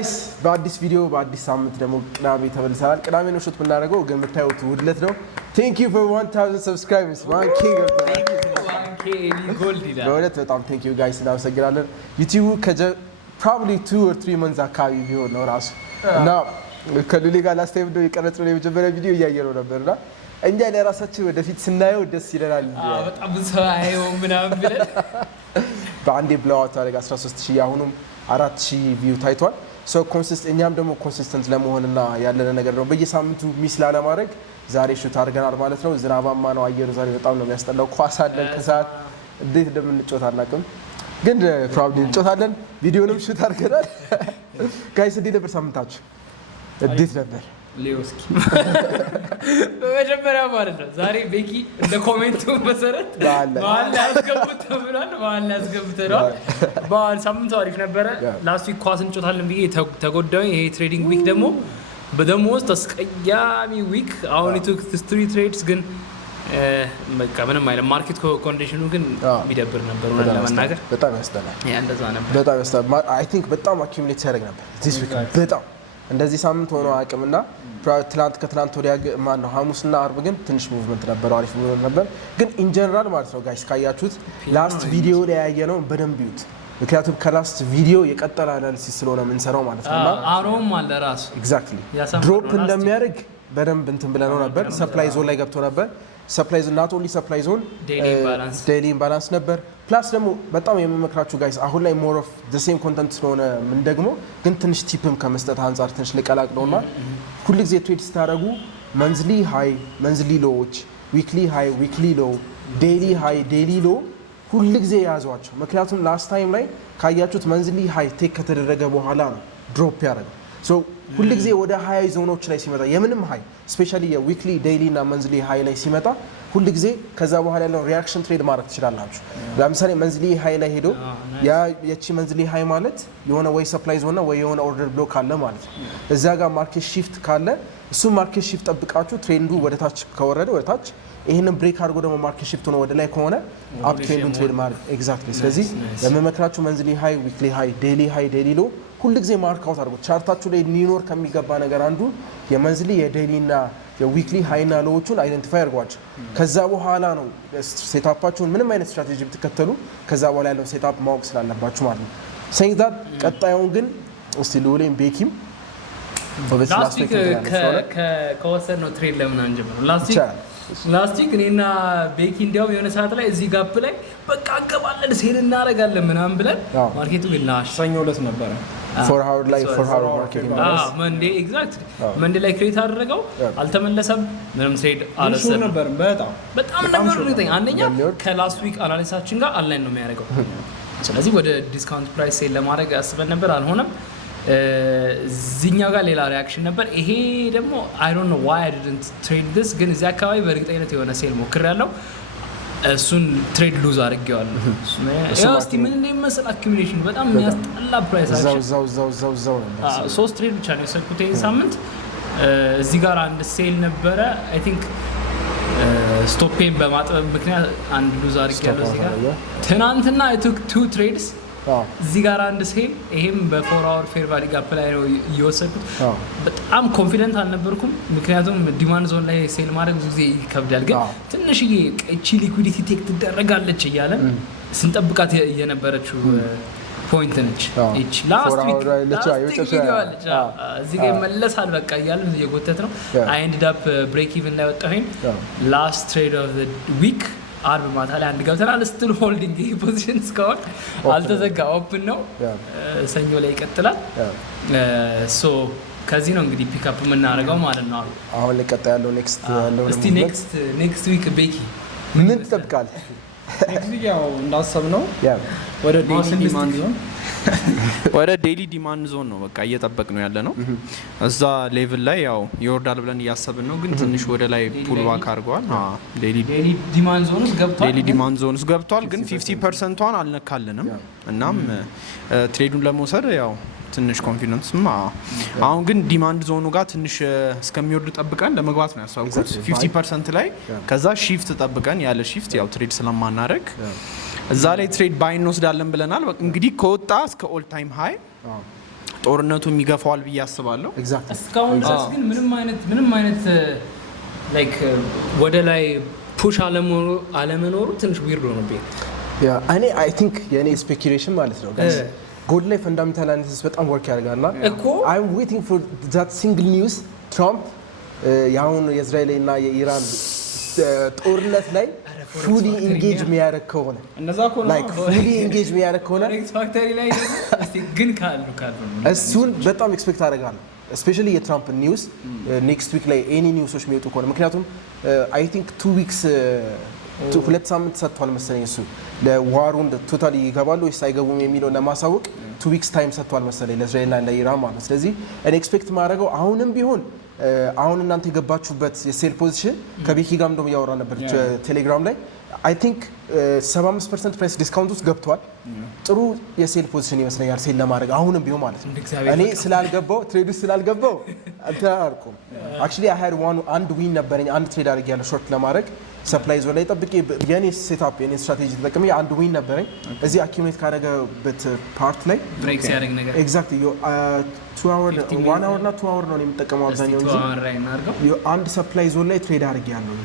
ጋይስ በአዲስ ቪዲዮ በአዲስ ሳምንት ደግሞ ቅዳሜ ተመልሰናል። ቅዳሜ ነው ሹት የምናደርገው ግን የምታዩት ውድለት ነው። ቴንክ ዩ ፎር 1000 ሰብስክራይበርስ ማን ኪንግ በእውነት በጣም ቴንክ ዩ ጋይስ እናመሰግናለን። ዩቲዩብ probably 2 or 3 months አካባቢ ቢሆን ነው ራሱ እና ከሉሊ ጋር ላስት ታይም ነው የቀረጽነው የመጀመሪያ ቪዲዮ እያየነው ነበርና እኛ ለራሳችን ወደፊት ስናየው ደስ ይለናል። በጣም ሰአየው ምናምን ብለን በአንዴ ብለዋት አደረጋ 13000 አሁንም 4000 ቪው ታይቷል። ሶ እኛም ደግሞ ኮንሲስተንት ለመሆንና ያለነ ነገር ነው በየሳምንቱ ሚስ ላለማድረግ ዛሬ ሹት አድርገናል ማለት ነው። ዝናባማ ነው አየሩ ዛሬ በጣም ነው የሚያስጠላው። ኳስ አለን ከሰዓት እንዴት እንደምንጮት አናውቅም ግን ፕሮባብሊ እንጮታለን። ቪዲዮንም ሹት አድርገናል። ጋይስ እንዴት ነበር ሳምንታችሁ? እንዴት ነበር? ሊዮስኪ በመጀመሪያ ማለት ነው ዛሬ ቤኪ እንደ ኮሜንቱ መሰረት በኋላ ያስገቡት ብሏል። በኋላ ያስገቡታል። በኋላ ሳምንቱ አሪፍ ነበረ። ላስት ዊክ ኳስ እንጮታለን ብዬ ተጎዳው። ይሄ ትሬዲንግ ዊክ ደግሞ በደሞስ ተስቀያሚ ዊክ አሁን ቱ ስትሪ ትሬድስ ግን በቃ ምንም አይደለም። ማርኬት ኮንዲሽኑ ግን የሚደብር ነበር ወላ ለማናገር በጣም ያስጠላል። ያ እንደዛ ነበር። በጣም ያስጠላል። አይ ቲንክ በጣም አኪሙሌት ያደርግ ነበር this week በጣም እንደዚህ ሳምንት ሆኖ አቅምና ከትላንት ወዲያ ማን ነው ሐሙስና አርብ ግን ትንሽ ሙቭመንት ነበር፣ አሪፍ ሙቭመንት ነበር። ግን ኢን ጀነራል ማለት ነው ጋይስ ካያችሁት ላስት ቪዲዮ ላይ ያየነው በደንብ ይዩት። ምክንያቱም ከላስት ቪዲዮ የቀጠለ አናሊሲስ ስለሆነ የምንሰራው ማለት ነው። አሮም አለ ራሱ ኤግዛክትሊ ድሮፕ እንደሚያደርግ በደንብ እንትን ብለነው ነበር። ሰፕላይ ዞን ላይ ገብቶ ነበር። ሰፕላይ ዞን ናት ኦንሊ ሰፕላይ ዞን ዴይሊ ኢምባላንስ ነበር። ፕላስ ደግሞ በጣም የምመክራችሁ ጋይስ አሁን ላይ ሞር ኦፍ ዘ ሴም ኮንተንት ስለሆነ ምን ደግሞ ግን ትንሽ ቲፕም ከመስጠት አንጻር ትንሽ ልቀላቅለውና ሁልጊዜ ትሬድ ስታደርጉ መንዝሊ ሃይ መንዝሊ ሎዎች፣ ዊክሊ ሃይ ዊክሊ ሎ፣ ዴይሊ ሃይ ዴይሊ ሎ ሁልጊዜ የያዟቸው። ምክንያቱም ላስት ታይም ላይ ካያችሁት መንዝሊ ሃይ ቴክ ከተደረገ በኋላ ነው ድሮፕ ያደረገው። ሶ ሁልጊዜ ወደ ሃይ ዞኖች ላይ ሲመጣ የምንም ሃይ ስፔሻሊ የዊክሊ ዴይሊ እና መንዝሊ ሃይ ላይ ሲመጣ ሁልጊዜ ከዛ በኋላ ያለው ሪያክሽን ትሬድ ማድረግ ትችላላችሁ። ለምሳሌ መንዝሊ ሃይ ላይ ሄዶ የቺ መንዝሊ ሃይ ማለት የሆነ ወይ ሰፕላይ ዞን ነው ወይ የሆነ ኦርደር ብሎክ አለ ማለት ነው። እዛ ጋር ማርኬት ሺፍት ካለ እሱ ማርኬት ሺፍት ጠብቃችሁ ትሬንዱ ወደ ታች ከወረደ ወደ ታች ይሄንን ብሬክ አድርጎ ደግሞ ማርኬት ሺፍት ሆኖ ወደ ላይ ከሆነ አፕ ትሬንዱን ትሬድ ማድረግ ኤግዛክትሊ። ስለዚህ የምመክራችሁ መንዝሊ ሃይ ዊክሊ ሃይ ዴይሊ ሎ ሁልጊዜ ማርክ አውት አድርጉ። ቻርታችሁ ላይ ሊኖር ከሚገባ ነገር አንዱ የመንዝሊ የዴይሊ እና የዊክሊ ሃይና ሎዎቹን አይደንቲፋይ አድርጓቸው። ከዛ በኋላ ነው ሴታፓችሁን ምንም አይነት ስትራቴጂ ብትከተሉ ከዛ በኋላ ያለው ሴታፕ ማወቅ ስላለባችሁ ማለት ነው። ሰይንታት ቀጣዩን ግን እስቲ ሉሌም ቤኪም ላስቲክ ከወሰን ነው ትሬድ ለምን አንጀምረው? ላስቲክ እኔና ቤኪ እንዲያውም የሆነ ሰዓት ላይ እዚህ ጋፕ ላይ በቃ አገባለን ሴል እናደርጋለን ምናምን ብለን ማርኬቱ ግላሽ ሰኞ ዕለት ነበረ ፎር ሃወር ማርኬቲንግ መንዴ ኤግዛክትሊ መንዴ ላይ ክሬት አደረገው አልተመለሰም። ምንም ትሬድ አልሰራም ነበር። በጣም ነበር ልኝ አንደኛ ከላስት ዊክ አናሊሲሳችን ጋር አላይን ነው የሚያደርገው። ስለዚህ ወደ ዲስካውንት ፕራይስ ሴል ለማድረግ አስበን ነበር፣ አልሆነም። እዚህኛ ጋር ሌላ ሪያክሽን ነበር። ይሄ ደግሞ አይ ዶንት ኖ ዋይ አይ ዲድንት ትሬድ ዲስ፣ ግን እዚህ አካባቢ በእርግጠኝነት የሆነ ሴል ሞክሬያለሁ። እሱን ትሬድ ሉዝ አድርጌዋለሁ። እስቲ ምን እንደሚመስል አኪሙሌሽን በጣም የሚያስጠላ ፕራይስ አክሽን ዛው ነበር። 3 ትሬድ ብቻ ነው የሰልኩት ይሄን ሳምንት። እዚህ ጋር አንድ ሴል ነበረ አይ ቲንክ ስቶፔን በማጥበብ ምክንያት አንድ ሉዝ አድርጌያለሁ። እዚህ ጋር ትናንትና አይ ቱክ 2 ትሬድስ እዚህ ጋር አንድ ሴል፣ ይሄም በ4 አወር ፌር ቫሊ ጋፕ ላይ ነው እየወሰድኩት። በጣም ኮንፊደንት አልነበርኩም ምክንያቱም ዲማንድ ዞን ላይ ሴል ማድረግ ብዙ ጊዜ ይከብዳል። ግን ትንሽዬ እቺ ሊኩዊዲቲ ቴክ ትደረጋለች እያለን ስንጠብቃት የነበረችው ፖይንት ነች። እቺ ላስት ዊክ እዚህ ጋር መለሳል በቃ እያለን እየጎተት ነው። አይ ኤንድድ አፕ ብሬክ ኢቭን ላይ ወጣሁኝ። ላስት ትሬድ ኦፍ ዘ ዊክ አርብ ማታ ላይ አንድ ገብተናል። ስቲል ሆልዲንግ ፖዚሽን እስካሁን አልተዘጋ ኦፕን ነው። ሰኞ ላይ ይቀጥላል። ሶ ከዚህ ነው እንግዲህ ፒክ አፕ የምናደርገው ማለት ነው። አሁን ለቀጣ ያለው እስቲ ኔክስት ዊክ ቤኪ ምን ትጠብቃለህ? ኔክስት ዊክ ያው እንዳሰብነው ወደ ዴይሊ ዲማንድ ዞን ነው በቃ እየጠበቅ ነው ያለ ነው። እዛ ሌቭል ላይ ያው ይወርዳል ብለን እያሰብን ነው፣ ግን ትንሽ ወደ ላይ ፑል ባክ አድርገዋል። ዴይሊ ዲማንድ ዞን ውስጥ ገብቷል፣ ግን 50%ን አልነካልንም። እናም ትሬዱን ለመውሰድ ያው ትንሽ ኮንፊደንስም አሁን ግን ዲማንድ ዞኑ ጋር ትንሽ እስከሚወርድ ጠብቀን ለመግባት ነው ያሰብኩት 50% ላይ። ከዛ ሺፍት ጠብቀን ያለ ሺፍት ያው ትሬድ ስለማናረግ እዛ ላይ ትሬድ ባይ እንወስዳለን ብለናል። እንግዲህ ከወጣ እስከ ኦል ታይም ሃይ ጦርነቱ የሚገፋዋል ብዬ አስባለሁ። እስካሁን ድረስ ግን ምንም አይነት ላይክ ወደ ላይ ፑሽ አለመኖሩ ትንሽ ዊርድ ሆኖብኝ። እኔ አይ ቲንክ የእኔ ስፔኩሌሽን ማለት ነው ጎልድ ላይ ፈንዳሜንታል አናሊሲስ በጣም ወርክ ያደርጋልና I'm waiting for that single news ትራምፕ የአሁኑ የእስራኤል እና የኢራን ጦርነት ላይ ፉሊ ኢንጌጅ የሚያደርግ ከሆነ ፉሊ ኢንጌጅ የሚያደርግ ከሆነ እሱን በጣም ኤክስፔክት አደርጋለሁ። ስፔሻሊ የትራምፕ ኒውስ ኔክስት ዊክ ላይ ኤኒ ኒውሶች የሚወጡ ከሆነ ምክንያቱም አይ ቲንክ 2 ዊክስ 2 ሳምንት ሰጥቷል መሰለኝ እሱ ለዋሩን ቶታሊ ይገባሉ ወይስ አይገቡም የሚለውን ለማሳወቅ 2 ዊክስ ታይም ሰጥቷል መሰለኝ ለእስራኤልና ለኢራን ማለት። ስለዚህ እኔ ኤክስፔክት ማድረገው አሁንም ቢሆን አሁን እናንተ የገባችሁበት የሴል ፖዚሽን ከቤኪ ጋርም ደግሞ እያወራ ነበር ቴሌግራም ላይ አይ ቲንክ 75% ፕራይስ ዲስካውንት ውስጥ ገብቷል። ጥሩ የሴል ፖዚሽን ይመስለኛል ሴል ለማድረግ አሁንም ቢሆን ማለት ነው። እኔ ስላልገባው ትሬድ ውስጥ ስላልገባው አልተናርኩም። አክቹሊ አይ ሃድ አንድ ዊን ነበረኝ አንድ ትሬድ አድርጌያለሁ ሾርት ለማድረግ ሰፕላይ ዞን ላይ ጠብቄ የኔ ሴትአፕ የኔ ስትራቴጂ ተጠቅሜ አንድ ዊን ነበረኝ እዚህ አኪሙሌት ካደረገበት ፓርት ላይ ብሬክ ሲያደርግ ነገር ኤግዛክትሊ 1 hour እና 2 hour ነው የምጠቀመው አብዛኛው ጊዜ አንድ ሰፕላይ ዞን ላይ ትሬድ አድርጌያለሁ።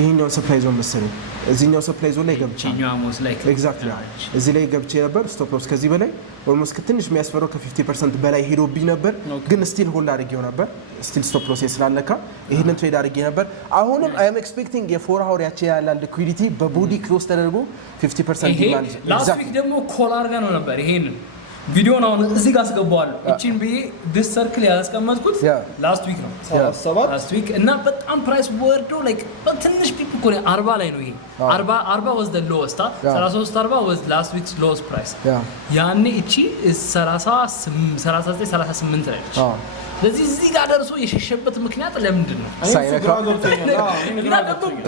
ይሄኛው ሰፕላይ ዞን መሰለኝ እዚህኛው ሰፕላይ ዞን ላይ ገብቼ ኤግዛክትሊ እዚህ ላይ ገብቼ ነበር። ስቶፕ ሎስ ከዚህ በላይ ኦልሞስት ትንሽ የሚያስፈራው ከ50% በላይ ሄዶብኝ ነበር፣ ግን ስቲል ሆልድ አድርጌው ነበር። ስቲል ስቶፕ ሎስ ስላለካ ይሄንን ትሬድ አድርጌ ነበር። አሁንም አይ አም ኤክስፔክቲንግ የ4 hour ያቺ ያለ ሊኩዊዲቲ በቦዲ ክሎዝ ተደርጎ 50% ዲማንድ ላስት ዊክ ደግሞ ኮል አድርጋ ነው ነበር ይሄንን ቪዲዮን አሁን እዚህ ጋር አስገባዋለሁ። እቺን ብዬ ዲስ ሰርክል ያስቀመጥኩት ላስት ዊክ ነው ላስት ዊክ እና በጣም ፕራይስ ወርዶ ላይክ በትንሽ ፒፕ እኮ 40 ላይ ነው ይሄ 40 was the lowest 33 40 was last week's lowest price ያኔ እቺ 38 ላይ ነች። ስለዚህ እዚህ ጋር ደርሶ የሸሸበት ምክንያት ለምንድን ነው?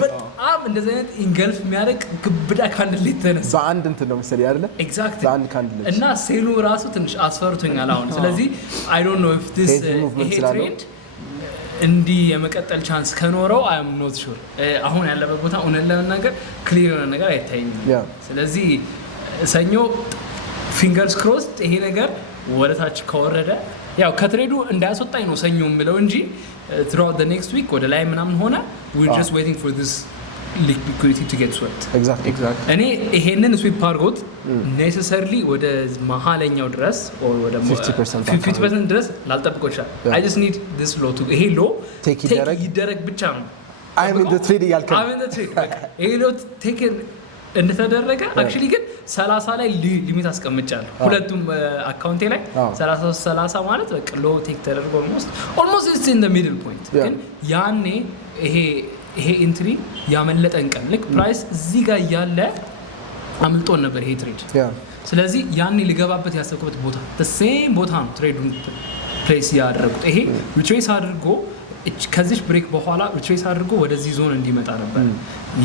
በጣም እንደዚህ አይነት ኢንገልፍ የሚያደርግ ግብዳ ካንድል ተነሳ በአንድ እንትን ነው መሰለኝ አይደለ? ኤግዛክትሊ በአንድ ካንድል እና ሴሉ ራሱ ትንሽ አስፈርቶኛል አሁን። ስለዚህ አይ ዶንት ኖ ኢፍ ዲስ ይሄ ትሬንድ እንዲህ የመቀጠል ቻንስ ከኖረው አይ አም ኖት ሹር አሁን ያለበት ቦታ እውነት ለመናገር ክሊር የሆነ ነገር አይታይም። ስለዚህ ሰኞ ፊንገርስ ክሮስድ ይሄ ነገር ወደታች ከወረደ ያው ከትሬዱ እንዳያስወጣኝ ነው ሰኞ የምለው እንጂ throughout the next week ወደ ላይ ምናምን ሆነ we're just waiting for this liquidity to get swept exactly እኔ ይሄንን ስዊፕ አድርጎት necessarily ወደ መሀለኛው ድረስ ወደ 50% ድረስ ላልጠብቀው ይችላል። I just need this low to ይሄ low take ይደረግ ብቻ ነው። I'm in the trade ያልከኝ I'm in the trade ይሄ low take እንደተደረገ አክቹሊ ግን 30 ላይ ሊሚት አስቀምጫለሁ ሁለቱም አካውንቴ ላይ 30 ማለት በቃ ሎ ቴክ ተደርጎ ኦልሞስት ኢትስ ኢን ዘ ሚድል ፖይንት። ግን ያኔ ይሄ ኢንትሪ ያመለጠን ቀን ልክ ፕራይስ እዚህ ጋር ያለ አምልጦን ነበር ይሄ ትሬድ። ስለዚህ ያኔ ሊገባበት ያሰብኩበት ቦታ ሴም ቦታ ነው ትሬዱን ፕሌስ ያደረጉት። ይሄ ሪትሬስ አድርጎ ከዚህ ብሬክ በኋላ ሪትሬስ አድርጎ ወደዚህ ዞን እንዲመጣ ነበር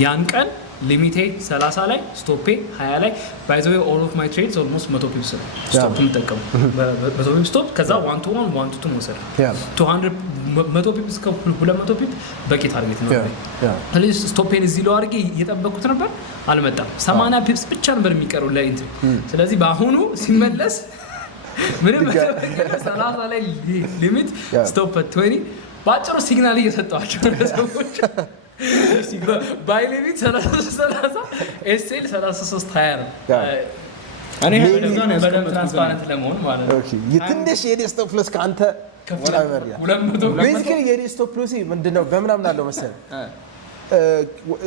ያን ቀን ሊሚቴ 30 ላይ ስቶፔ 20 ላይ ባይ ዘ ዌይ ኦል ኦፍ ማይ ትሬድስ ኦልሞስት 100 ፒፕስ ነው ስቶፕ የምጠቀሙ 100 ፒፕስ ስቶፕ ከዛ 1 to 1 1 to 2 መውሰድ 200 100 ፒፕስ ከ200 ፒፕ በቂ ታርጌት ነው። ስለዚህ ስቶፔን እዚህ ለው አድርጌ እየጠበኩት ነበር አልመጣም። 80 ፒፕስ ብቻ ነበር የሚቀረው ለኢንትሪ። ስለዚህ በአሁኑ ሲመለስ ምንም 30 ላይ ሊሚት ስቶፕ 20 ባጭሩ ሲግናል እየሰጠዋቸው ሰዎች ባይ ሊሚት 30 ኤስኤል 33 20 ነው። እኔ በደንብ ትራንስፓረንት ለመሆን ማለት ነው። ኦኬ የትንሽ የዴስክቶፕ ፕለስ ካንተ ወላ በሪያ ቤዚካሊ የዴስክቶፕ ፕለስ ምንድነው በምናምን አለው መሰለኝ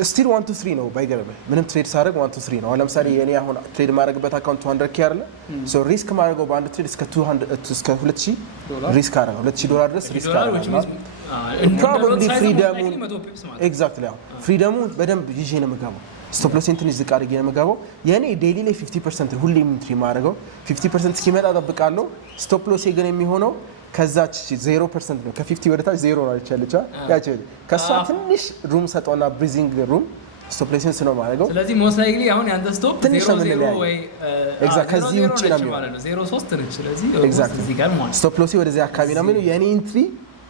ስቲል 1 to 3 ነው ባይገርምህ ምንም ትሬድ ሳደርግ 1 to 3 ነው። አሁን ለምሳሌ የኔ አሁን ትሬድ ማድረግበት አካውንት 200k አይደለ? ሶ ሪስክ ማድረገው በአንድ ትሬድ እስከ 200 እስከ 2000 ሪስክ አደረገው $2000 ድረስ ሪስክ አደረገው። ፕሮባብሊ ፍሪደሙን ኤግዛክትሊ አዎ ፍሪደሙ በደንብ ይዤ ነው የምገባው። ስቶፕ ሎስ ትንሽ ዝቅ አድርጌ ነው የምገባው። የኔ ዴይሊ ላይ 50% ሁሌም ኢንትሪ ማድረገው 50% እስኪመጣ እጠብቃለሁ። ስቶፕ ሎስ ግን የሚሆነው ከዛች 0% ነው ከ50 ወደ ታች 0 ነው አይቻለቻ ያቺ ከሷ ትንሽ ሩም ሰጠውና ብሪዚንግ ሩም ስቶፕ ሎስ ነው ማድረገው። ስለዚህ ሞስት ላይክሊ አሁን ያንተ ስቶፕ 0 ወይ ኤግዛክት ከዚህ ውጪ ነው ማለት ነው 03 ነች። ስለዚህ እዚህ ጋር ማለት ስቶፕ ሎስ ወደዚህ አካባቢ ነው የሚለው የኔ ኢንትሪ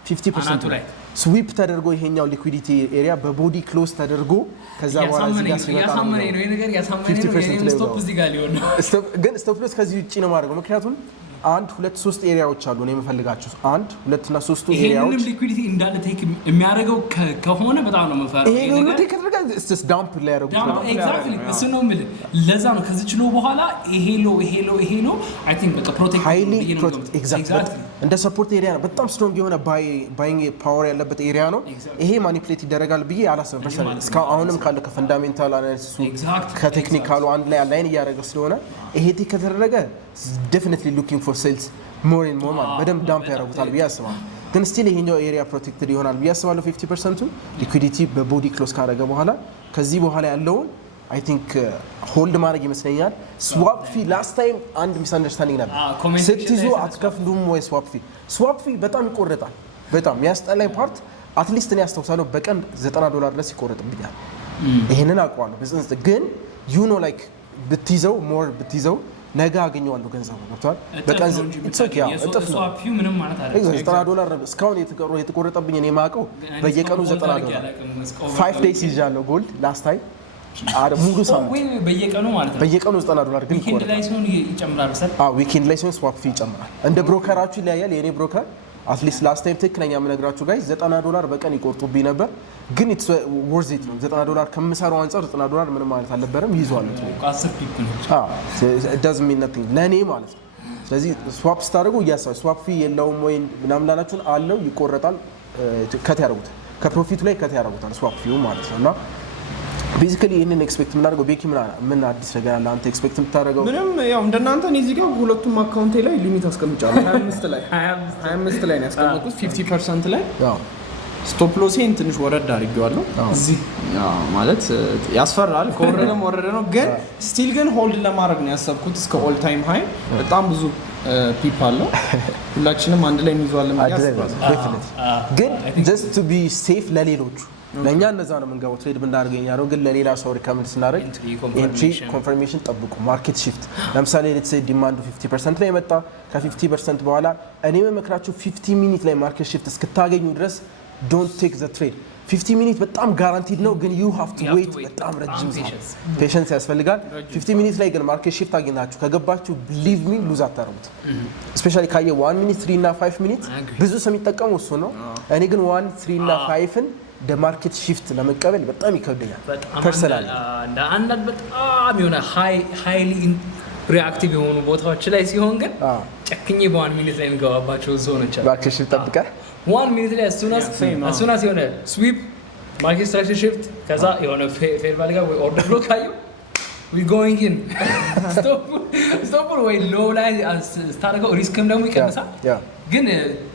50% ላይ ስዊፕ ተደርጎ ይሄኛው ሊኩዊዲቲ ኤሪያ በቦዲ ክሎዝ ተደርጎ ከዛ በኋላ እዚህ ጋር ሲመጣ ያሳመነኝ ነው ይሄ ነገር ያሳመነኝ ነው። የኔ ስቶፕ እዚህ ጋር ሊሆን ነው ግን ስቶፕ ሎስ ከዚህ ውጪ ነው ማድረገው ምክንያቱም 1 2 3 ኤሪያዎች አሉ ነው የምፈልጋቸው 1 2 እና 3 ኤሪያዎች ይሄንንም ሊኩዊዲቲ እንዳለ ቴክ የሚያደርገው ከሆነ በጣም ነው መፈራ ይሄ ሁሉ ቴክ አድርጋ እስስ ዳምፕ ላይ ያደርጉት ነው ኤግዛክትሊ እሱ ነው የምልህ ለዛ ነው ከዚች ነው በኋላ ይሄ ሎ አይ ቲንክ በቃ ፕሮቴክት ሃይሊ ፕሮቴክት ኤግዛክትሊ እንደ ሰፖርት ኤሪያ ነው በጣም ስትሮንግ የሆነ ባይንግ ፓወር ያለበት ኤሪያ ነው ይሄ ማኒፑሌት ይደረጋል ብዬ አላሰብም ፐርሰናሊ እስካሁን አሁንም ካለ ከፈንዳሜንታል አናሊሲሱ ከቴክኒካሉ አንድ ላይ አላይን እያደረገ ስለሆነ ይሄ ቴክ ከተደረገ definitely looking for sales more and more ማለት በደንብ ዳምፕ ያደርጉታል ብዬ አስባለሁ ግን ስቲል ይሄኛው ኤሪያ ፕሮቴክትድ ይሆናል ብዬ አስባለሁ 50% ሊኩዊዲቲ በቦዲ ክሎዝ ካደረገ በኋላ ከዚህ በኋላ ያለውን አይ ቲንክ ሆልድ ማድረግ ይመስለኛል ስዋፕ ፊ ላስት ታይም አንድ ሚስ አንደርስታንዲንግ ነበር ስትይዙ አትከፍሉም ወይ ስዋፕ ፊ በጣም ይቆረጣል በጣም ያስጠላኝ ፓርት አትሊስት እኔ ያስታውሳለሁ በቀን $90 ድረስ ይቆረጥብኛል ይሄንን አውቀዋለሁ በጽንጽ ግን ዩ ኖ ላይክ ብትይዘው ሞር ብትይዘው ነገ አገኘዋለሁ ገንዘቡ ገብቷል በቀን እጥፍ ነው ምንም ማለት አይደለም $90 እስካሁን የተቆረጠብኝ እኔ የማውቀው በየቀኑ $90 5 days ይዣለሁ ጎልድ ላስት ታይም ሙሉ ሳምንት በየቀኑ ማለት ነው በየቀኑ $90 ግን ዊኬንድ ላይ ሲሆን ይጨምራል ሰል ዊኬንድ ላይ ሲሆን ስዋፕ ፊ ይጨምራል እንደ ብሮከራችሁ ይለያያል የኔ ብሮከር አትሊስት ላስት ታይም ትክክለኛ የምነግራችሁ ጋይስ $90 በቀን ይቆርጡብኝ ነበር ግን ኢትስ ወርዝ ኢት ነው $90 ከምሰራው አንፃር $90 ምንም ማለት አልነበረም ይዟል 10 ፒፕ ነው it doesn't mean nothing ለኔ ማለት ነው ስለዚህ ስዋፕ ስታደርጉ ስዋፕ ፊ የለውም ወይ ምናምን ላላችሁን አለው ይቆረጣል ከት ያደርጉታል ከፕሮፊቱ ላይ ከት ያደርጉታል ስዋፕ ፊው ማለት ነውና ቤዚካሊ ይሄንን ኤክስፔክት የምናደርገው ቤኪ ምን አዲስ ነገር አለ አንተ ኤክስፔክት የምታደርገው ምንም ያው እንደናንተ ነው እዚህ ጋር ሁለቱም አካውንቴ ላይ ሊሚት አስቀምጫለሁ 25 ላይ ነው ያስቀመጥኩት 50% ላይ ያው ስቶፕ ሎሴን ትንሽ ወረድ አድርጌዋለሁ እዚህ ማለት ያስፈራል ከወረደም ወረደ ነው ግን ስቲል ግን ሆልድ ለማድረግ ነው ያሰብኩት እስከ ኦል ታይም ሃይ በጣም ብዙ ፒፕ አለው ሁላችንም አንድ ላይ እንይዟለን ማለት ግን just to be safe ለሌሎቹ ለኛ እንደዛ ነው የምንገባው ትሬድ ብናደርገኛ ነው ግን ለሌላ ሰው ሪከመንድ ስናደርግ ኤንትሪ ኮንፈርሜሽን ጠብቁ ማርኬት ሺፍት ለምሳሌ ሌትስ ሴይ ዲማንዱ 50% ላይ መጣ ከ50% በኋላ እኔ መመክራችሁ 50 ሚኒት ላይ ማርኬት ሺፍት እስክታገኙ ድረስ ዶንት ቴክ ዘ ትሬድ 50 ሚኒት በጣም ጋራንቲድ ነው ግን you have to wait በጣም ረጅም ሰዓት ፔሸንስ ያስፈልጋል 50 ሚኒት ላይ ግን ማርኬት ሺፍት አግኝታችሁ ከገባችሁ believe me ሉዝ አታረጉት ስፔሻሊ ካየ 1 ሚኒት 3 እና 5 ሚኒት ብዙ ሰው የሚጠቀሙ እሱ ነው እኔ ግን 1 3 እና 5ን ደ ማርኬት ሺፍት ለመቀበል በጣም ይከብደኛል ፐርሰናሊ አንዳንድ በጣም የሆነ ሃይሊ ሪአክቲቭ የሆኑ ቦታዎች ላይ ሲሆን ግን ጨክኜ በ1 ሚኒት ላይ የሚገባባቸው ዞኖች አሉ ማርኬት ሺፍት ጠብቀ 1 ሚኒት ላይ አሱናስ የሆነ ስዊፕ ማርኬት ስትራክቸር ሺፍት ከዛ የሆነ ፌር ቫልዩ ወይ ኦርደር ብሎክ አዩ we going in stop ወይ ሎው ላይ ስታደርገው ሪስክም ደግሞ ይቀንሳል ግን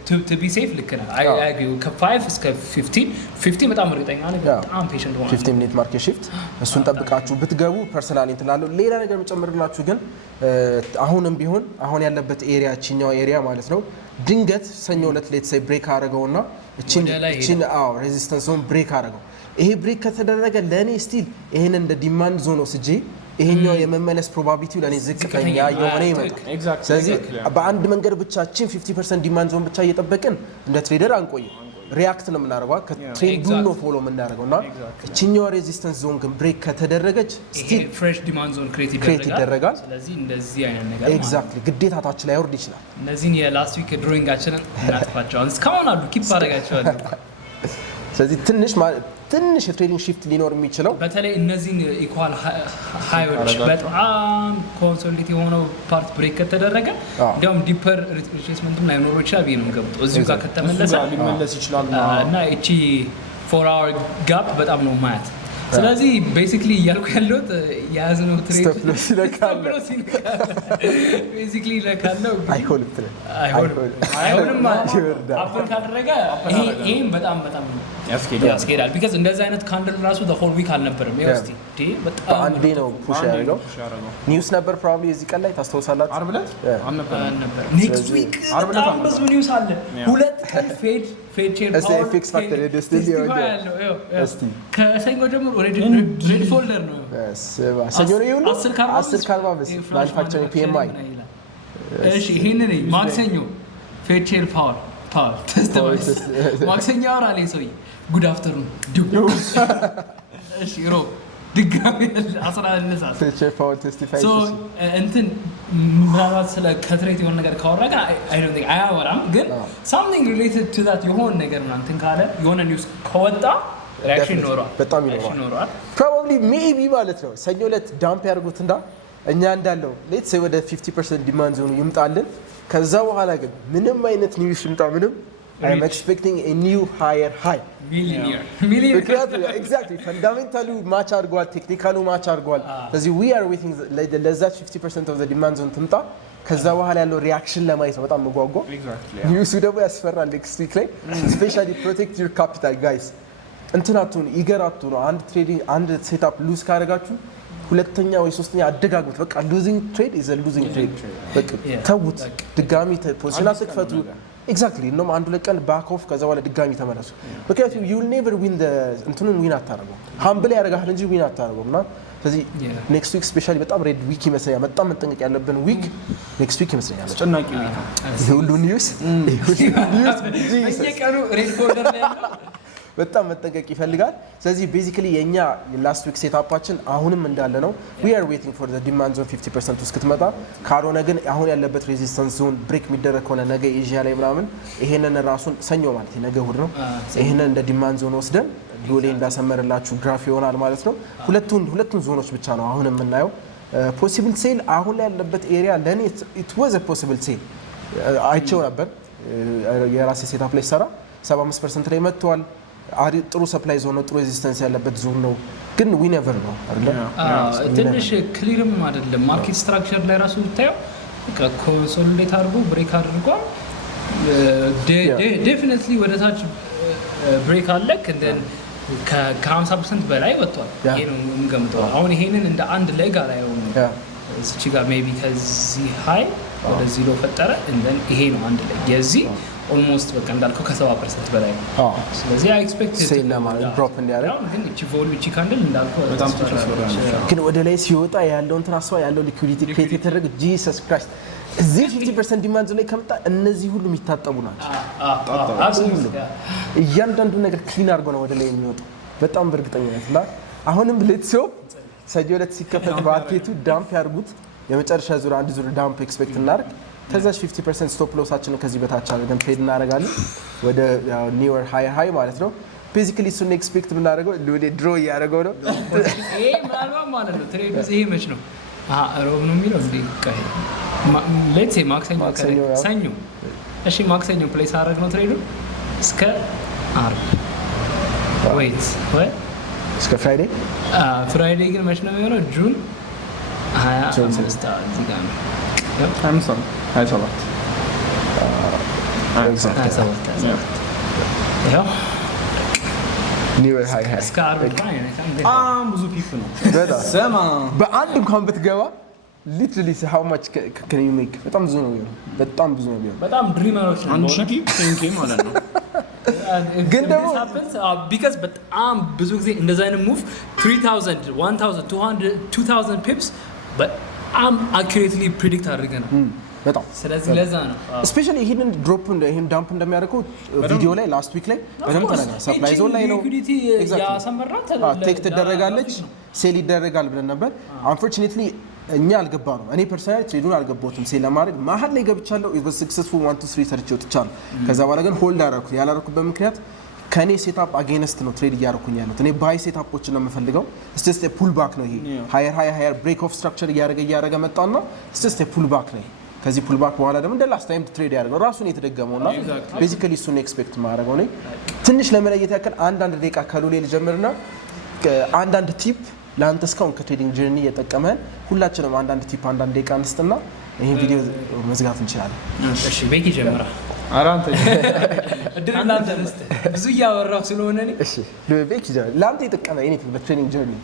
to be safe ልክ ነህ I agree ከ5 እስከ 15 በጣም እርግጠኛ ነኝ በጣም ፔሸንት ሆነ 15 ሚኒት ማርኬት ሺፍት እሱን ጠብቃችሁ ብትገቡ ፐርሰናሊ እንትላለሁ ሌላ ነገር መጨመርላችሁ ግን አሁንም ቢሆን አሁን ያለበት ኤሪያ ቺኛው ኤሪያ ማለት ነው ድንገት ሰኞ ዕለት ሌትስ ሴይ ብሬክ አደረገውና እቺን ሬዚስተንሱን ብሬክ አደረገው ይሄ ብሬክ ከተደረገ ለኔ ስቲል ይሄን እንደ ዲማንድ ዞን ወስጄ ይሄኛው የመመለስ ፕሮባቢሊቲው ለኔ ዝቅተኛ የሆነ ይመጣል ስለዚህ በአንድ መንገድ ብቻችን 50% ዲማንድ ዞን ብቻ እየጠበቅን እንደ ትሬደር አንቆይ ሪአክት ነው የምናደርገው ከትሬንዱ ነው ፎሎ የምናደርገውና እቺኛው ሬዚስተንስ ዞን ግን ብሬክ ከተደረገች ስቲል ፍሬሽ ዲማንድ ዞን ክሬት ይደረጋል ስለዚህ እንደዚህ አይነት ነገር ኤግዛክትሊ ግዴታ ታች ላይ ያወርድ ይችላል እነዚህን የላስት ዊክ ድሮይንጋችንን እናጥፋቸው እስካሁን አሉ ኪፕ አደረጋቸዋለሁ ስለዚህ ትንሽ የትሬዲንግ ሺፍት ሊኖር የሚችለው በተለይ እነዚህን ኢኳል ሃይዎች በጣም ኮንሶሊዴት የሆነው ፓርት ብሬክ ከተደረገ እንዲያውም ዲፐር ሪትሬስመንትም ላይኖር ይችላል ብዬ ነው የምገምተው እዚሁ ጋር ከተመለሰ ሊመለስ ይችላል እና እቺ 4 hour ጋፕ በጣም ነው ማየት ስለዚህ ቤሲክሊ እያልኩ ያለሁት የያዝነው ትሬድ ስቶፕ ሎስ ይለካል ቤሲክሊ ለካለው አይሆንም አፕን ካደረገ ይሄም በጣም ያስኬዳል ቢካዝ እንደዚህ አይነት ካንድል ራሱ the whole week አልነበረም ይወስቲ በጣም አንዴ ነው ፑሽ ያደረገው ኒውስ ነበር ፕሮባብሊ እዚህ ቀን ላይ ታስተውሳላችሁ አርብ ዕለት አልነበረም ኔክስት ዊክ በጣም ብዙ ኒውስ አለ ሁለት ቀን ፌድ ቼር ፓወር ኤፍኤክስ ፋክተር ደስቲሊ እስቲ ከሰኞ ጀምሮ ሬድ ፎልደር ነው ሰኞ ነው ይሁን 10 45 ማኑፋክቸሪንግ ፒኤምአይ እሺ ይሄንን ማክሰኞ ፌድ ቼር ፓወር ተስተባይስ ማክሰኞ አወራለኝ ሰውዬ ጉድ አፍተርኑን ዱ እሺ ሮ ድጋሚ 11 ሰዓት ቼፋው ቴስቲፋይ ሶ እንትን ምናልባት ስለ ከትሬት የሆነ ነገር ካወራ ግን አይ ዶንት ቲንክ አያወራም ግን something related to that የሆነ ነገር እንትን ካለ የሆነ ኒውስ ከወጣ ሪአክሽን ኖሯል በጣም ይኖራል probably maybe ማለት ነው ሰኞ ዕለት ዳምፕ ያርጉትና እኛ እንዳለው ሌትስ ሴይ ወደ 50% ዲማንድ ዞኑ ይምጣልን ከዛ በኋላ ግን ምንም አይነት ኒውስ ይምጣ ምንም I'm expecting a new higher high. Millionaire. Exactly. Fundamentally match አድርጓል ቴክኒካሊ match አድርጓል ስለዚህ we are waiting ለዛች 50% of the demand zone ትምጣ ከዛ በኋላ ያለው ሪአክሽን ለማየት ነው በጣም መጓጓ ኒውሱ ደግሞ ያስፈራል next week ላይ especially protect your capital guys እንትናቱን ይገራቱ ነው አንድ ሴትአፕ ሉዝ ካደረጋችሁ ሁለተኛ ወይ ሶስተኛ አደጋግሙት በቃ losing trade is a losing trade በቃ ተውት ድጋሚ ፖዚሽን አስከፈቱ exactly ነው አንዱ ለቀን back off ከዛ በኋላ ድጋሚ ተመለሱ ምክንያቱም you will never win the እንትኑን ዊን አታረጉም humble ያረጋል እንጂ ዊን አታረጉምና ስለዚህ next week especially በጣም ሬድ ዊክ ይመስላል በጣም መጠንቀቅ ያለብን ዊክ next week ይመስላል አስጨናቂ ዊክ ሁሉ ኒውስ በየቀኑ ሬድ ፎልደር ላይ ያለው በጣም መጠንቀቅ ይፈልጋል ስለዚህ ቤዚካሊ የኛ ላስት ዊክ ሴትአፓችን አሁንም እንዳለ ነው we are waiting for the demand zone 50% እስክትመጣ ካልሆነ ግን አሁን ያለበት ሬዚስታንስ ዞን ብሬክ የሚደረግ ከሆነ ነገ ኤዥያ ላይ ምናምን ይሄንን ራሱን ሰኞ ማለት ነገ እሑድ ነው ይሄንን እንደ ዲማንድ ዞን ወስደን ሎሌ እንዳሰመረላችሁ ግራፍ ይሆናል ማለት ነው ሁለቱን ዞኖች ብቻ ነው አሁን የምናየው ፖሲብል ሴል አሁን ላይ ያለበት ኤሪያ ለኔ it was a possible sale አይቼው ነበር የራሴ ሴትአፕ ላይ ሰራ 75% ላይ መጥቷል ጥሩ ሰፕላይ ዞን ነው ጥሩ ሬዚስታንስ ያለበት ዞን ነው ግን ዊ ኔቨር ነው አይደል ትንሽ ክሊርም አይደለም ማርኬት ስትራክቸር ላይ ራሱ ብታየው ኮንሶሊዴት አድርጎ ብሬክ አድርጓል ዴፊኒትሊ ወደ ታች ብሬክ አለክ እንደን ከ50% በላይ ወጥቷል ይሄ ነው የምገምተው አሁን ይሄንን እንደ አንድ ሌጋ ላይ ነው እዚህ ጋር ሜቢ ከዚህ ሃይ ወደዚህ ሎ ፈጠረ እንደን ይሄ ነው አንድ ላይ የዚህ ኦልሞስት በቃ እንዳልከው ከ70% በላይ ነው ስለዚህ አይ ኤክስፔክት ሴል ለማለት ድሮፕ እንዲያደርግ ግን እቺ ቮልዩም እቺ ካንድል እንዳልከው በጣም ግን ወደ ላይ ሲወጣ ያለውን ትራንስፋ ያለው ሊኩዊዲቲ ክሬት የተደረገ ጂሰስ ክራይስት እዚህ 50% ዲማንድ ላይ ከመጣ እነዚህ ሁሉ የሚታጠቡ ናቸው እያንዳንዱ ነገር ክሊን አድርጎ ነው ወደ ላይ የሚወጣው በጣም በእርግጠኝነት እና አሁንም ሌትስ ሆፕ ሰጆ ዕለት ሲከፈት ማርኬቱ ዳምፕ ያርጉት የመጨረሻ ዙር አንድ ዙር ዳምፕ ኤክስፔክት እናርግ ከዛች 50% ስቶፕ ሎሳችንን ከዚህ በታች አድርገን ትሬድ እናደርጋለን ወደ ኒውር ሃይ ማለት ነው ቤዚካሊ እሱን ኤክስፔክት የምናደርገው ድሮ እያደረገው ነው ይሄ ምናልባት ማለት ነው ትሬዱ ይሄ መች ነው ሮብ ነው የሚለው እንዴ ሌትስ ሴይ ማክሰኞ ሰኞ እሺ ማክሰኞ ፕሌስ አደረግ ነው ትሬዱ እስከ አርብ ዌይት ወይ እስከ ፍራይዴ ግን መች ነው የሚሆነው ጁን 25 እዚህ ጋር ነው 27 ያው ኒውር ሃይ እስከ አርብ ብዙ ፒፕ ነው በጣም በአንድ እንኳን ብትገባ ሊትራሊ how much can you make በጣም ብዙ ነው በጣም ድሪመሮች ነው አንቺ ቴንኪ ማለት ነው ግን ደግሞ because በጣም ብዙ ጊዜ እንደዛ አይነት ሙቭ 3000 1200 2000 pips but I'm accurately predict አድርገናል በጣም ስለዚህ ለዛ ነው ስፔሻሊ ይሄንን ድሮፕ ይሄን ዳምፕ እንደሚያደርገው ቪዲዮ ላይ ላስት ዊክ ላይ በደንብ ተናግረናል ሰፕላይ ዞን ላይ ነው ያሰመራት ቴክ ትደረጋለች ሴል ይደረጋል ብለን ነበር አንፎርቹኔትሊ እኛ አልገባ ነው እኔ ፐርሰናሊ ትሬዱን አልገባሁትም ሴል ለማድረግ መሀል ላይ ገብቻለሁ it was successful 1 2 3 ሰርቼ ወጥቻለሁ ከዛ በኋላ ግን ሆልድ አደረኩት ያላደረኩበት ምክንያት ከኔ ሴትአፕ አጌንስት ነው ትሬድ እያደረኩኝ ያለሁት እኔ ባይ ሴትአፖችን ነው የምፈልገው it's just a pull back ነው ይሄ ሃየር ብሬክ ኦፍ ስትራክቸር እያደረገ መጣና it's just a pull back ነው ከዚህ pull back በኋላ ደግሞ እንደ ላስት ታይም ትሬድ ያደረገው ራሱን የተደገመውና ቤዚካሊ እሱን ኤክስፔክት ማድረገው ነው ትንሽ ለመለየት ያክል አንድ ደቂቃ ከሉሌ ልጀምርና አንድ ቲፕ ለአንተ እስካሁን ከትሬዲንግ ጀርኒ እየጠቀመን ሁላችንም አንድ ቲፕ አንድ ደቂቃ እንስጥና ይሄን ቪዲዮ መዝጋት እንችላለን እሺ ቤኪ ጀምራ አራንተ እድል ላንተ ልስጥ ብዙ እያወራሁ ስለሆነ እኔ እሺ ቤኪ ጀምራ ለአንተ የጠቀመ ኤኒቲንግ በትሬዲንግ ጀርኒ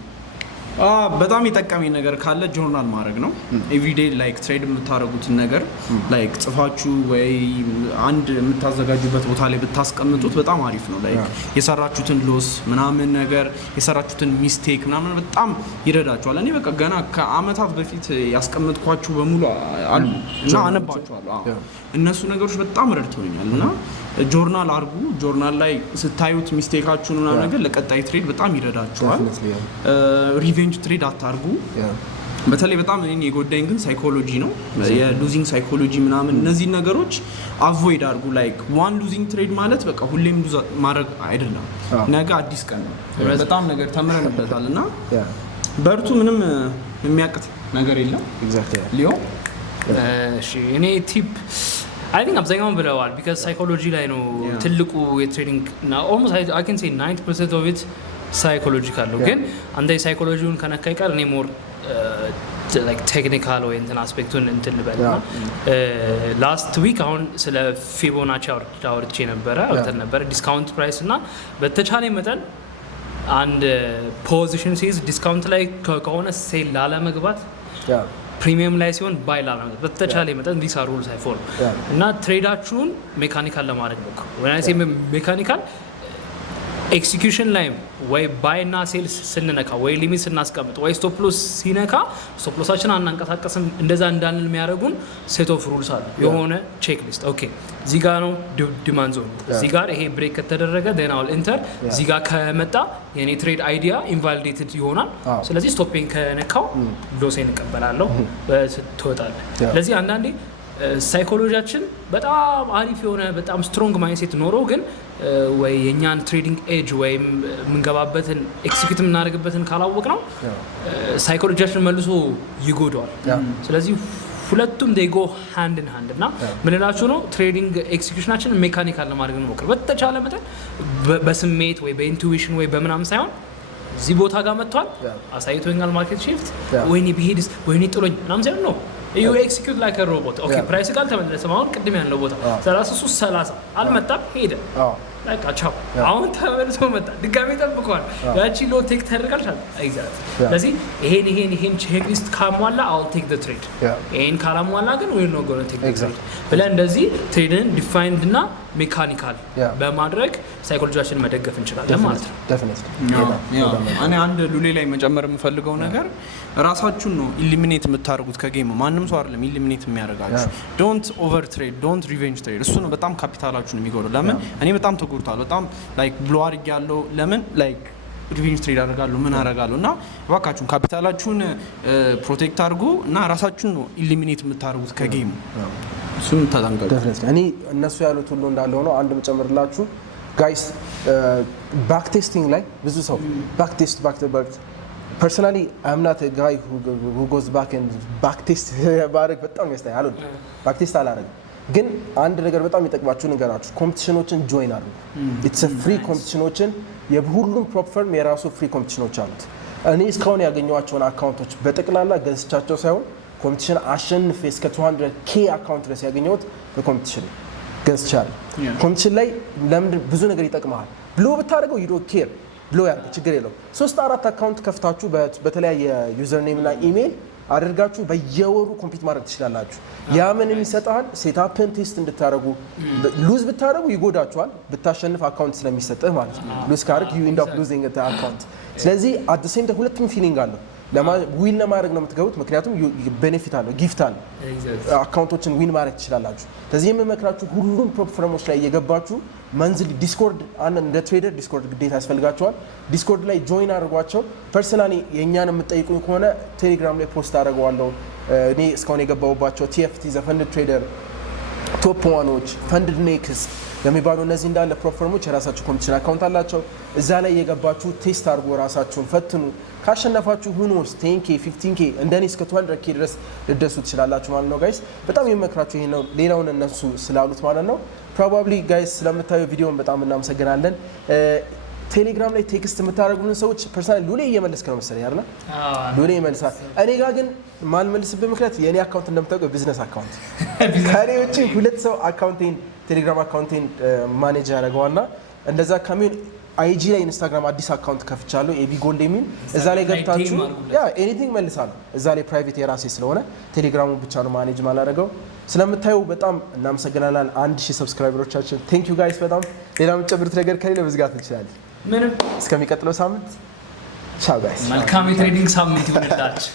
በጣም የጠቀመኝ ነገር ካለ ጆርናል ማድረግ ነው ኤቭሪዴይ ላይክ ትሬድ የምታደርጉትን ነገር ላይክ ጽፋችሁ ወይ አንድ የምታዘጋጁበት ቦታ ላይ ብታስቀምጡት በጣም አሪፍ ነው ላይክ የሰራችሁትን ሎስ ምናምን ነገር የሰራችሁትን ሚስቴክ ምናምን በጣም ይረዳችኋል እኔ በቃ ገና ከአመታት በፊት ያስቀምጥኳችሁ በሙሉ አሉ እና አነባችኋለሁ እነሱ ነገሮች በጣም ረድተውኛል እና ጆርናል አርጉ። ጆርናል ላይ ስታዩት ሚስቴካችሁን እና ነገር ለቀጣይ ትሬድ በጣም ይረዳችኋል። ሪቬንጅ ትሬድ አታርጉ። በተለይ በጣም እኔን የጎዳኝ ግን ሳይኮሎጂ ነው፣ የሉዚንግ ሳይኮሎጂ ምናምን። እነዚህ ነገሮች አቮይድ አድርጉ። ላይክ ዋን ሉዚንግ ትሬድ ማለት በቃ ሁሌም ሉዝ ማድረግ አይደለም። ነገ አዲስ ቀን ነው። በጣም ነገር ተምረንበታል እና በርቱ። ምንም የሚያቅት ነገር የለም። ሊዮ እኔ ቲፕ አይ ቲንክ አብዛኛውን ብለዋል። ቢካዝ ሳይኮሎጂ ላይ ነው ትልቁ የትሬዲንግ እና ኦልሞስት አይ ካን ሴይ 90% ኦፍ ኢት ሳይኮሎጂካል ነው። ግን አንተ ሳይኮሎጂውን ከነካ ይቀር እኔ ሞር like ቴክኒካል ወይ እንትን አስፔክቱን እንትን ልበልና ላስት ዊክ አሁን ስለ ፊቦናቺ አውርቼ ነበረ ዲስካውንት ፕራይስ እና በተቻለ መጠን አንድ ፖዚሽን ሲይዝ ዲስካውንት ላይ ከሆነ ሴል ላለመግባት ፕሪሚየም ላይ ሲሆን ባይ ላለመግባት በተቻለ መጠን ዲስ አር ሩልስ አይፎሎ እና ትሬዳችሁን ሜካኒካል ለማድረግ ሞክሩ። ወይስ ሜካኒካል ኤክሲኪዩሽን ላይ ወይ ባይ እና ሴልስ ስንነካ ወይ ሊሚት ስናስቀምጥ ወይ ስቶፕ ሎስ ሲነካ ስቶፕ ሎሳችን አናንቀሳቀስም እንደዛ እንዳንል የሚያደርጉን ሴት ኦፍ ሩልስ አሉ። የሆነ ቼክ ሊስት ኦኬ፣ እዚህ ጋር ነው ዲማንድ ዞን፣ እዚህ ጋር ይሄ ብሬክ ከተደረገ ዴን አውል ኢንተር፣ እዚህ ጋር ከመጣ የኔ ትሬድ አይዲያ ኢንቫሊዴትድ ይሆናል። ስለዚህ ስቶፔን ከነካው ሎሴን እቀበላለሁ ትወጣለህ። ስለዚህ አንዳንዴ ሳይኮሎጂያችን በጣም አሪፍ የሆነ በጣም ስትሮንግ ማይንድሴት ኖሮ ግን ወይ የኛን ትሬዲንግ ኤጅ ወይም የምንገባበትን ኤክሲኪዩት የምናደርግበትን ካላወቅ ነው ሳይኮሎጂያችን መልሶ ይጎዳዋል። ስለዚህ ሁለቱም ዴይ ጎ ሃንድ ኢን ሃንድ እና ምንላችሁ ነው ትሬዲንግ ኤክሲኪዩሽናችን ሜካኒካል ለማድረግ ነው ሞክር። በተቻለ መጠን በስሜት ወይ በኢንቱዊሽን ወይ በምናምን ሳይሆን እዚህ ቦታ ጋር መጥቷል አሳይቶኛል ማርኬት ሺፍት ወይኔ ቢሄድስ ወይኔ ጥሎኝ ምናምን ሳይሆን ነው you execute like a robot. Okay, price ቃል ተመለሰ። አሁን ቅድም ያለው ቦታ 33 አልመጣም ሄደ። ላይክ አቻው አሁን ተመልሶ መጣ ድጋሜ ጠብቀዋል። ያቺ ሎ ቴክ ተደርጋለች ኤግዛክት። ስለዚህ ይሄን ቼክ ሊስት ካሟላ አል ቴክ ዘ ትሬድ፣ ይሄን ካላሟላ ግን ወይ ነው ጎን ቴክ ዘ ትሬድ ብለን እንደዚህ ትሬድን ዲፋይንድ እና ሜካኒካል በማድረግ ሳይኮሎጂያችንን መደገፍ እንችላለን ማለት ነው። እኔ አንድ ሉሌ ላይ መጨመር የምፈልገው ነገር ራሳችሁን ነው ኢሊሚኔት የምታደርጉት ከጌሙ። ማንም ሰው አይደለም ኢሊሚኔት የሚያደርጋችሁ። ዶንት ኦቨር ትሬድ፣ ዶንት ሪቬንጅ ትሬድ። እሱ ነው በጣም ካፒታላችሁን የሚጎዳው። ለምን እኔ በጣም ተጎድቷል። በጣም ላይክ ብሎ አድርጌያለሁ። ለምን ላይክ ሪቬንጅ ትሬድ አደርጋለሁ ምን አደርጋለሁ እና እባካችሁን ካፒታላችሁን ፕሮቴክት አድርጉ እና ራሳችሁን ነው ኢሊሚኔት የምታደርጉት ከጌሙ። እሱም ተጠንቀቁ። እኔ እነሱ ያሉት ሁሉ እንዳለ ሆኖ አንድ መጨመርላችሁ ጋይስ፣ ባክ ቴስቲንግ ላይ ብዙ ሰው ባክ ቴስት ፐርሰናሊ አም ናት ኤ ጋይ ሁ ጎዝ ባክ ኤንድ ባክ ቴስት ባረግ በጣም ያስታይ አሉ። ባክ ቴስት አላረግም፣ ግን አንድ ነገር በጣም ይጠቅማችሁ ነገራችሁ፣ ኮምፒቲሽኖችን ጆይን አድርጉ። ኢትስ ፍሪ ኮምፒቲሽኖችን፣ የሁሉም ፕሮፕ ፈርም የራሱ ፍሪ ኮምፒቲሽኖች አሉት። እኔ እስካሁን ያገኘኋቸውን አካውንቶች በጠቅላላ ገዝቻቸው ሳይሆን ኮምፒቲሽን አሸንፌ እስከ 200k አካውንት ድረስ ያገኘሁት በኮምፒቲሽን ገዝቻለሁ። ኮምፒቲሽን ላይ ለምን ብዙ ነገር ይጠቅማል ብሎ ብታደርገው ዩ ዶንት ኬር ብሎ ያርግ፣ ችግር የለውም። 3-4 አካውንት ከፍታችሁ በተለያየ ዩዘር ኔም እና ኢሜል አድርጋችሁ በየወሩ ኮምፒት ማድረግ ትችላላችሁ። ያ ምን የሚሰጣል? ሴታፕን ቴስት እንድታደርጉ። ሉዝ ብታደርጉ ይጎዳችኋል፣ ብታሸንፍ አካውንት ስለሚሰጥህ ማለት ነው። ሉዝ ካርግ ዩ ኢንድ አፕ ሉዚንግ ዘ አካውንት። ስለዚህ አት ዘ ሴም ታይም ሁለቱም ፊሊንግ አለው። ዊን ለማድረግ ነው የምትገቡት፣ ምክንያቱም ቤኔፊት አለው፣ ጊፍት አለው። አካውንቶችን ዊን ማድረግ ትችላላችሁ። ስለዚህ የምመክራችሁ ሁሉም ፕሮፕ ፈርሞች ላይ እየገባችሁ መንዝሊ ዲስኮርድ እንደ ትሬደር ዲስኮርድ ግዴታ ያስፈልጋቸዋል። ዲስኮርድ ላይ ጆይን አድርጓቸው። ፐርሰናሊ የእኛን የምትጠይቁኝ ከሆነ ቴሌግራም ላይ ፖስት አድርገዋለሁ። እኔ እስካሁን የገባሁባቸው ቲኤፍቲ ዘፈንድ ትሬደር፣ ቶፕ ዋኖች፣ ፈንድ ኔክስት የሚባሉ እነዚህ እንዳለ ፕሮፕ ፈርሞች የራሳቸው ኮምፒቲሽን አካውንት አላቸው። እዛ ላይ የገባችሁ ቴስት አድርጎ ራሳችሁን ፈትኑ። ካሸነፋችሁ ሁኖስ 10k 15k እንደኔ እስከ 200k ድረስ ልደርሱ ትችላላችሁ ማለት ነው ጋይስ። በጣም የምመክራችሁ ይሄ ነው፣ ሌላውን እነሱ ስላሉት ማለት ነው። ፕሮባብሊ ጋይስ ስለምታዩ ቪዲዮን በጣም እናመሰግናለን። ቴሌግራም ላይ ቴክስት የምታደርጉልን ሰዎች ፐርሰናል ሉሌ እየመለስክ ነው መሰለኝ አይደል? ሉሌ ይመልሳል። እኔ ጋር ግን ማልመልስበት ምክንያት የኔ አካውንት እንደምታውቀው ቢዝነስ አካውንት ከኔ ውጪ ሁለት ሰው አካውንቴን ቴሌግራም አካውንቴን ማኔጅ ያደርገዋልና እንደዛ ከሚን አይጂ ላይ ኢንስታግራም አዲስ አካውንት ከፍቻለሁ ኤቢ ጎልድ የሚል እዛ ላይ ገብታችሁ ኤኒቲንግ መልሳለሁ። እዛ ላይ ፕራይቬት የራሴ ስለሆነ ቴሌግራሙ ብቻ ነው ማኔጅ ማላደርገው። ስለምታዩ በጣም እናመሰግናለን። 1000 ሰብስክራይበሮቻችን ቴንክ ዩ ጋይስ በጣም። ሌላ የምትጨምሩት ነገር ከሌለ መዝጋት እንችላለን። ምንም። እስከሚቀጥለው ሳምንት ቻው ጋይስ። መልካም የትሬዲንግ ሳምንት ይሁንላችሁ።